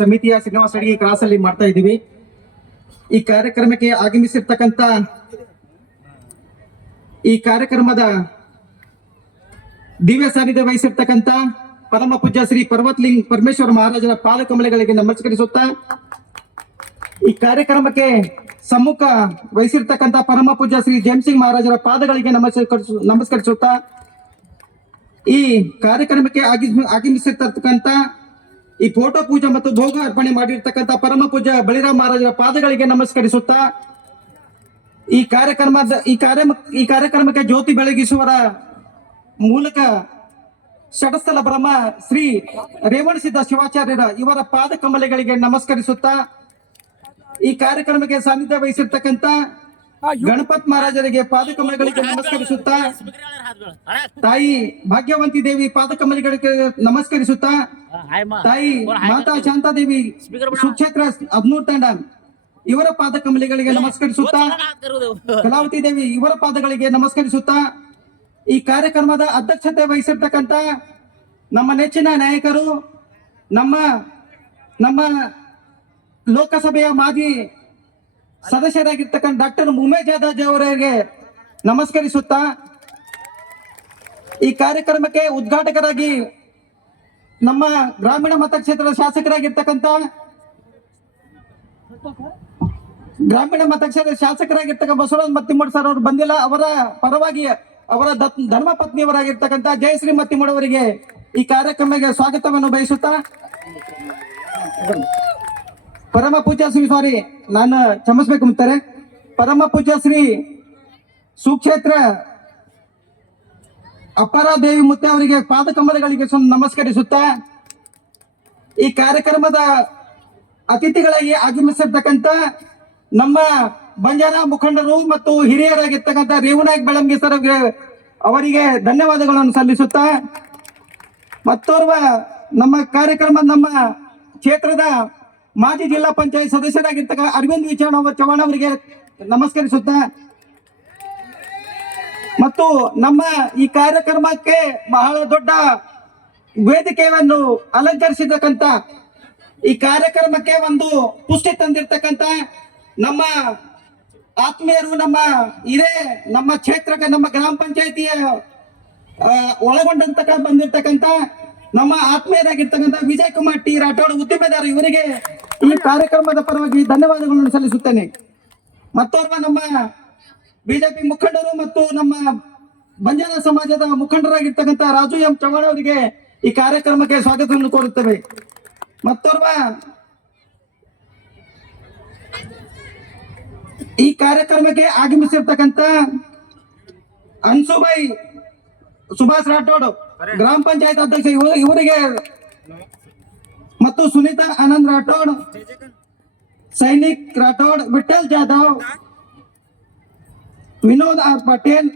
ಸಮಿತಿಯ ಶ್ರೀನಿವಾಸ ಅಡಿಗೆ ಕ್ರಾಸ್ ಅಲ್ಲಿ ಮಾಡ್ತಾ ಇದ್ದೀವಿ. ಈ ಕಾರ್ಯಕ್ರಮಕ್ಕೆ ಆಗಮಿಸಿರ್ತಕ್ಕಂತ ಈ ಕಾರ್ಯಕ್ರಮದ ದಿವ್ಯ ಸಾನ್ನಿಧ್ಯ ವಹಿಸಿರ್ತಕ್ಕಂತ ಪರಮ ಪೂಜ್ಯ ಶ್ರೀ ಪರ್ವತಲಿಂಗ ಪರಮೇಶ್ವರ ಮಹಾರಾಜರ ಪಾದಕಮಲಗಳಿಗೆ ನಮಸ್ಕರಿಸುತ್ತಾ, ಈ ಕಾರ್ಯಕ್ರಮಕ್ಕೆ ಸಮ್ಮುಖ ವಹಿಸಿರ್ತಕ್ಕಂತ ಪರಮ ಪೂಜ್ಯ ಶ್ರೀ ಜಯಸಿಂಗ್ ಮಹಾರಾಜರ ಪಾದಗಳಿಗೆ ನಮಸ್ಕರಿಸುತ್ತಾ, ಈ ಕಾರ್ಯಕ್ರಮಕ್ಕೆ ಆಗಮಿಸಿರ್ತಕ್ಕಂತ ಈ ಫೋಟೋ ಪೂಜೆ ಮತ್ತು ಭೋಗ ಅರ್ಪಣೆ ಮಾಡಿರ್ತಕ್ಕಂಥ ಪರಮ ಪೂಜ್ಯ ಬಳಿರಾಮ್ ಮಹಾರಾಜರ ಪಾದಗಳಿಗೆ ನಮಸ್ಕರಿಸುತ್ತಾ, ಈ ಕಾರ್ಯಕ್ರಮಕ್ಕೆ ಜ್ಯೋತಿ ಬೆಳಗಿಸುವರ ಮೂಲಕ ಷಟಸ್ಥಲ ಬ್ರಹ್ಮ ಶ್ರೀ ರೇವಣಸಿದ್ಧ ಶಿವಾಚಾರ್ಯರ ಇವರ ಪಾದ ಕಮಲಗಳಿಗೆ ನಮಸ್ಕರಿಸುತ್ತಾ, ಈ ಕಾರ್ಯಕ್ರಮಕ್ಕೆ ಸಾನ್ನಿಧ್ಯ ವಹಿಸಿರ್ತಕ್ಕಂಥ ಗಣಪತ್ ಮಹಾರಾಜರಿಗೆ ಪಾದಕಮಲಗಳಿಗೆ ನಮಸ್ಕರಿಸುತ್ತಾ, ತಾಯಿ ಭಾಗ್ಯವಂತಿ ದೇವಿ ಪಾದಕಮಲಗಳಿಗೆ ನಮಸ್ಕರಿಸುತ್ತಾ, ತಾಯಿ ಮಾತಾ ಶಾಂತಾದೇವಿ ಸುಕ್ಷೇತ್ರ ಅಬ್ನೂರ್ ತಂಡ ಇವರ ಪಾದಕಮಲಗಳಿಗೆ ನಮಸ್ಕರಿಸುತ್ತಾ, ಕಲಾವತಿ ದೇವಿ ಇವರ ಪಾದಗಳಿಗೆ ನಮಸ್ಕರಿಸುತ್ತಾ, ಈ ಕಾರ್ಯಕ್ರಮದ ಅಧ್ಯಕ್ಷತೆ ವಹಿಸಿರ್ತಕ್ಕಂಥ ನಮ್ಮ ನೆಚ್ಚಿನ ನಾಯಕರು, ನಮ್ಮ ಲೋಕಸಭೆಯ ಮಾಜಿ ಸದಸ್ಯರಾಗಿರ್ತಕ್ಕಂಥ ಡಾಕ್ಟರ್ ಉಮೇಶ್ ಜಾಧವ್ ಅವರಿಗೆ ನಮಸ್ಕರಿಸುತ್ತಾ, ಈ ಕಾರ್ಯಕ್ರಮಕ್ಕೆ ಉದ್ಘಾಟಕರಾಗಿ ನಮ್ಮ ಗ್ರಾಮೀಣ ಮತಕ್ಷೇತ್ರದ ಶಾಸಕರಾಗಿರ್ತಕ್ಕಂಥ ಬಸವರಾಜ್ ಮತ್ತಿಮೂಡ್ ಸರ್ ಅವರು ಬಂದಿಲ್ಲ. ಅವರ ಪರವಾಗಿ ಅವರ ಧರ್ಮ ಪತ್ನಿಯವರಾಗಿರ್ತಕ್ಕಂಥ ಜಯಶ್ರೀ ಮತ್ತಿಮೂಡ್ ಅವರಿಗೆ ಈ ಕಾರ್ಯಕ್ರಮಕ್ಕೆ ಸ್ವಾಗತವನ್ನು ಬಯಸುತ್ತಾ, ಪರಮ ಪೂಜ್ಯ ಶ್ರೀ ನಾನು ಕ್ಷಮಿಸಬೇಕು ಅಂತಾರೆ, ಪರಮ ಪೂಜ್ಯ ಶ್ರೀ ಸುಕ್ಷೇತ್ರ ಅಪ್ಪರಾದೇವಿ ಮುತ್ತೆ ಅವರಿಗೆ ಪಾದಕಮಲಗಳಿಗೆ ನಮಸ್ಕರಿಸುತ್ತಾ, ಈ ಕಾರ್ಯಕ್ರಮದ ಅತಿಥಿಗಳಾಗಿ ಆಗಮಿಸಿರ್ತಕ್ಕಂಥ ನಮ್ಮ ಬಂಜಾರ ಮುಖಂಡರು ಮತ್ತು ಹಿರಿಯರಾಗಿರ್ತಕ್ಕಂಥ ರೇವನಾಯಕ್ ಬೆಳಂಗಿ ಸರ್ ಅವರಿಗೆ ಧನ್ಯವಾದಗಳನ್ನು ಸಲ್ಲಿಸುತ್ತಾ, ಮತ್ತೋರ್ವ ನಮ್ಮ ಕ್ಷೇತ್ರದ ಮಾಜಿ ಜಿಲ್ಲಾ ಪಂಚಾಯತ್ ಸದಸ್ಯರಾಗಿರ್ತಕ್ಕ ಅರವಿಂದ್ ಚವ್ಹಾಣ್ ಅವರಿಗೆ ನಮಸ್ಕರಿಸುತ್ತಾ, ಮತ್ತು ನಮ್ಮ ಈ ಕಾರ್ಯಕ್ರಮಕ್ಕೆ ಬಹಳ ದೊಡ್ಡ ವೇದಿಕೆಯನ್ನು ಅಲಂಕರಿಸಿರ್ತಕ್ಕಂಥ, ಈ ಕಾರ್ಯಕ್ರಮಕ್ಕೆ ಒಂದು ಪುಷ್ಟಿ ತಂದಿರ್ತಕ್ಕಂಥ ನಮ್ಮ ಆತ್ಮೀಯರು, ನಮ್ಮ ಕ್ಷೇತ್ರಕ್ಕೆ ನಮ್ಮ ಗ್ರಾಮ ಪಂಚಾಯತಿಯ ಬಂದಿರ್ತಕ್ಕಂಥ ನಮ್ಮ ಆತ್ಮೀಯರಾಗಿರ್ತಕ್ಕಂಥ ವಿಜಯ್ ಕುಮಾರ್ ಟಿ ರಾಠೋಡ್ ಉದ್ದಿಮೆದಾರ ಇವರಿಗೆ ಈ ಕಾರ್ಯಕ್ರಮದ ಪರವಾಗಿ ಧನ್ಯವಾದಗಳನ್ನು ಸಲ್ಲಿಸುತ್ತೇನೆ. ಮತ್ತೋರ್ವ ನಮ್ಮ ಬಿಜೆಪಿ ಮುಖಂಡರು ಮತ್ತು ನಮ್ಮ ಬಂಜಾರ ಸಮಾಜದ ಮುಖಂಡರಾಗಿರ್ತಕ್ಕಂಥ ರಾಜು ಎಂ ಚವ್ಹಾಣ್ ಅವರಿಗೆ ಈ ಕಾರ್ಯಕ್ರಮಕ್ಕೆ ಸ್ವಾಗತವನ್ನು ಕೋರುತ್ತೇವೆ. ಮತ್ತೋರ್ವ ಈ ಕಾರ್ಯಕ್ರಮಕ್ಕೆ ಆಗಮಿಸಿರ್ತಕ್ಕಂಥ ಅನ್ಸುಬಾಯಿ ಸುಭಾಷ್ ರಾಠೋಡ್ ಗ್ರಾಮ ಪಂಚಾಯತ್ ಅಧ್ಯಕ್ಷ ಇವರಿಗೆ, ಮತ್ತು Sunita Anand Rathod, Sainik Rathod, Vithal Jadhav, Vinod R Patel,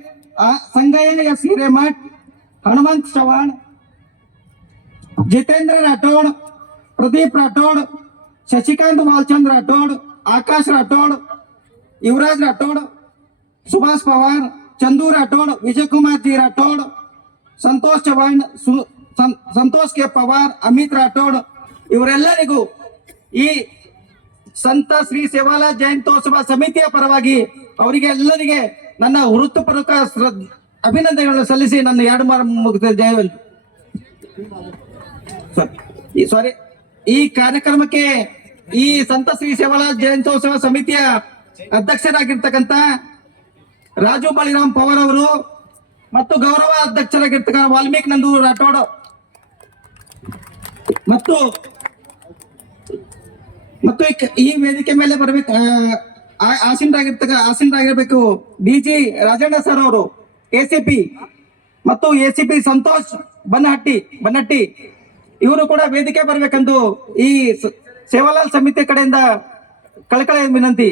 Sangayya S Hiremath, Hanumant Chavan, Jitendra Rathod, Pradeep Rathod, Shashikant Walchand Rathod, Akash Rathod, Yuvaraj Rathod, Subhash Pawar, Chandu Rathod, Vijay Kumar G Rathod, Santosh Chavan, Santosh K Pawar, Amit Rathod ಇವರೆಲ್ಲರಿಗೂ ಈ ಸಂತ ಶ್ರೀ ಸೇವಾಲಾಲ್ ಜಯಂತ್ಯೋತ್ಸವ ಸಮಿತಿಯ ಪರವಾಗಿ ಅವರಿಗೆ ಎಲ್ಲರಿಗೆ ನನ್ನ ಹೃತ್ಪೂರ್ವಕ ಅಭಿನಂದನೆಗಳನ್ನು ಸಲ್ಲಿಸಿ ನನ್ನ ಎರಡು ಮುಗಿದ ಈ ಕಾರ್ಯಕ್ರಮಕ್ಕೆ ಈ ಸಂತ ಶ್ರೀ ಸೇವಾಲಾಲ್ ಜಯಂತ್ಯೋತ್ಸವ ಸಮಿತಿಯ ಅಧ್ಯಕ್ಷರಾಗಿರ್ತಕ್ಕಂಥ ರಾಜು ಬಳಿರಾಮ್ ಪವಾರ್ ಅವರು ಮತ್ತು ಗೌರವ ಅಧ್ಯಕ್ಷರಾಗಿರ್ತಕ್ಕಂಥ ವಾಲ್ಮೀಕಿ ನಂದೂರು ರಾಠೋಡ್ ಮತ್ತು ಈ ವೇದಿಕೆ ಮೇಲೆ ಬರಬೇಕು ಆಸೀನರಾಗಿರ್ಬೇಕು ಡಿಜಿ ರಾಜಣ್ಣ ಸರ್ ಅವರು ಎಸಿಪಿ ಮತ್ತು ಎಸಿಪಿ ಸಂತೋಷ್ ಬನ್ನಹಟ್ಟಿ ಇವರು ಕೂಡ ವೇದಿಕೆ ಬರಬೇಕೆಂದು ಈ ಸೇವಾಲಾಲ್ ಸಮಿತಿ ಕಡೆಯಿಂದ ಕಳಕಳಿಯ ವಿನಂತಿ.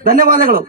ಧನ್ಯವಾದಗಳು.